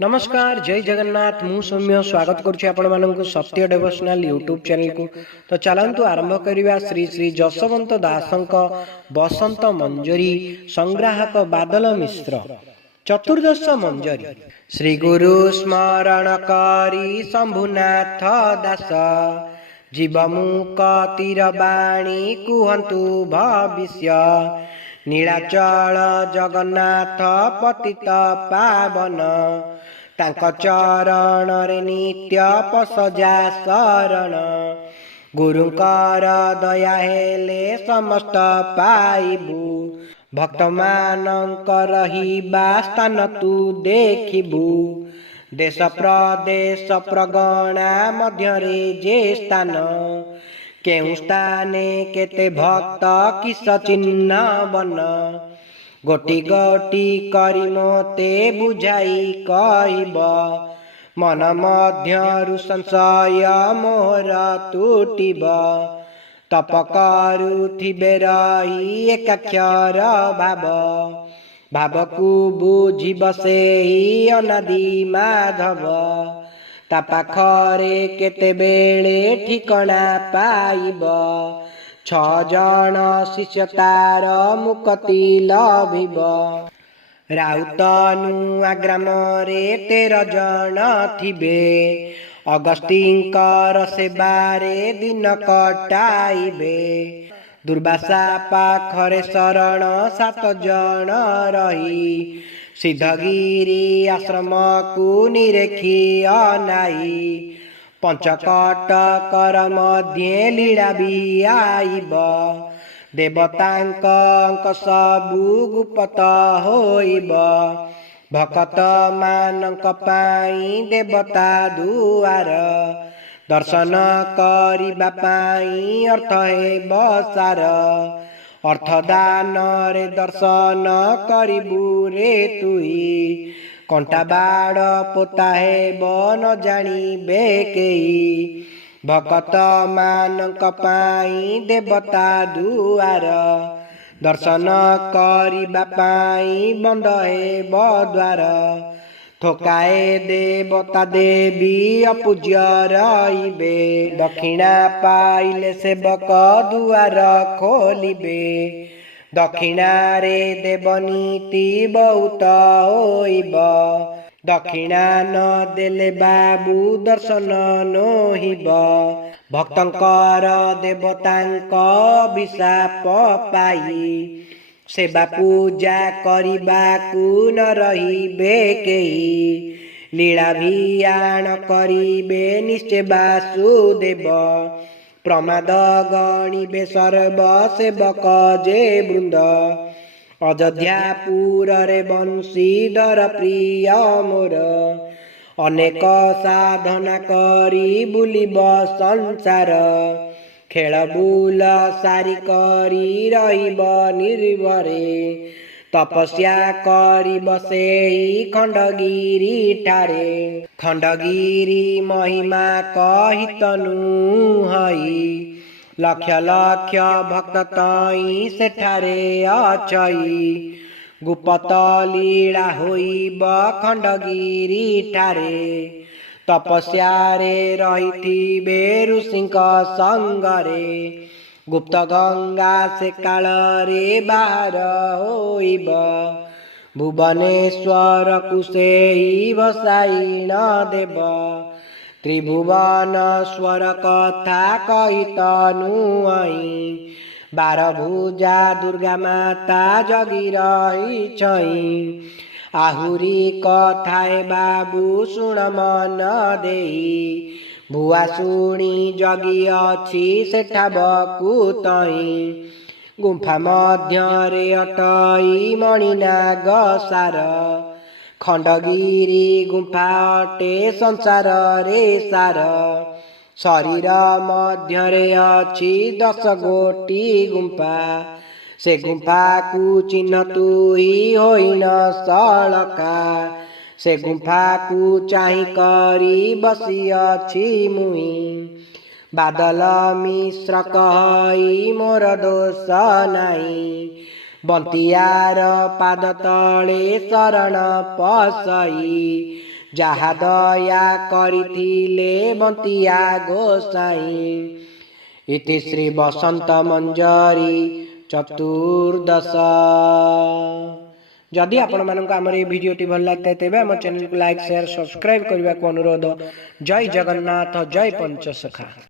नमस्कार जय जगन्नाथ मु सौम्य स्वागत करुँ सत्य डेवोशनल यूट्यूब चैनल को। तो चलतु आरंभ करवा श्री श्री जशवंत दासंक बसंत मंजरी संग्राहक बादल मिश्र चतुर्दश मंजरी। श्री गुरु स्मरण करी शंभुनाथ दास जीव मुक तीर बाणी कुहंतु भविष्य नीलाचल जगन्नाथ पतित पावन तांक चरण रे नित्य पसजा शरण गुरुकर दया हेले समस्त पाइबु भक्त मानंकर रहिबा स्थान तू देखिबु देश प्रदेश प्रगणा मध्य रे जे स्थान केउ स्थाने केते भक्त किस चिन्ह बन गोटी गोटी करी मोते बुझाई कहब मन मध्यरु संशय मोर तुटिब तप करुथिबे रही एकाक्षर भाव भावकु बुझिब सेहि अनादि माधव ता पाखरे केते बेले ठिकଣା पाइब छ जन शिष्य तार मुक्ति लभिब राउत नुआ ग्राम रे 13 जन थिबे अगस्तींकर सेवारे दिन कटाइबे दुर्वासा पाखरे शरण 7 जन रही सिद्धगिरी आश्रम को निरेखी अनाई पंचकट कर मध्य लीला भी आइब देवतांक अंक सबु गुप्त होइब भक्त मानंक पाई देवता दुआर दर्शन करिबा पाई अर्थ हेब सार अर्थदान रे दर्शन करिबु रे तुई कंटा बाड़ पोता हेब न जानिबे केई भक्त मानंक पाई देवता दुआर दर्शन करिबा पाई बंद हेब द्वार ठोकाए देवता देवी अपूज्य रहिबे दक्षिणा पाइले सेवक दुआर खोलिबे दक्षिणा रे देवनीति बहुत होइब दक्षिणा न देले बाबू दर्शन नोहिब भक्तंकर देवतांक अभिशाप पाई सेवा पूजा करिबाकु न रहिबे केही लीला भियान करिबे निश्चय वासुदेव प्रमाद गणिबे सर्व सेवक जे वृंद अयोध्यापुर रे बंशीधर प्रिय मोर अनेक साधना करी बुलिब संसार खेल बुल सारी करी रहिब निर्भरे तपस्या करी बसेई खंडगिरी ठारे खंडगिरी महिमा कहितनु हई लक्ष लक्ष भक्त ताई सेठारे अछई गुप्त लीला होइब खंडगिरी ठारे तपस्या रे रहिथिबे ऋषिंक संगरे गुप्त गंगा से काल रे बाहर होइब भुवनेश्वर कुसेई बसाई न देव त्रिभुवन स्वर कथा कहितनु आई 12 भुजा दुर्गा माता जगी रही छई आहुरी कथाए बाबू शुण मन देई भुआ शुणी जगी अछि सेठा बकुतई गुंफा मध्य रे अटई मणिनाग सार खंडगिरी गुंफा अटे संसार रे सार शरीर मध्य रे अछि 10 गोटी गुंफा से गुंफा को चिन्ह तुई होइन सलका से गुंफा को चाहि करी बसी अछि मुई बादल मिश्र कहई मोर दोष नाई बंतियार पाद तले शरण पसई ଯାହା ଦୟା କରିଥିଲେ ବନ୍ତିଆ ଗୋସାଇଁ। ଇତି ଶ୍ରୀ ବସନ୍ତ ମଞ୍ଜରୀ ଚତୁର୍ଦ୍ଦଶ। ଯଦି ଆପଣମାନଙ୍କୁ ଆମର এই ଭିଡ଼ିଓଟି ଭଲ ଲାଗିଥାଏ ତେବେ ଆମ ଚ୍ୟାନେଲକୁ ଲାଇକ୍ ସେୟାର ସବସ୍କ୍ରାଇବ୍ କରିବାକୁ ଅନୁରୋଧ। ଜୟ ଜଗନ୍ନାଥ, ଜୟ ପଞ୍ଚସଖା।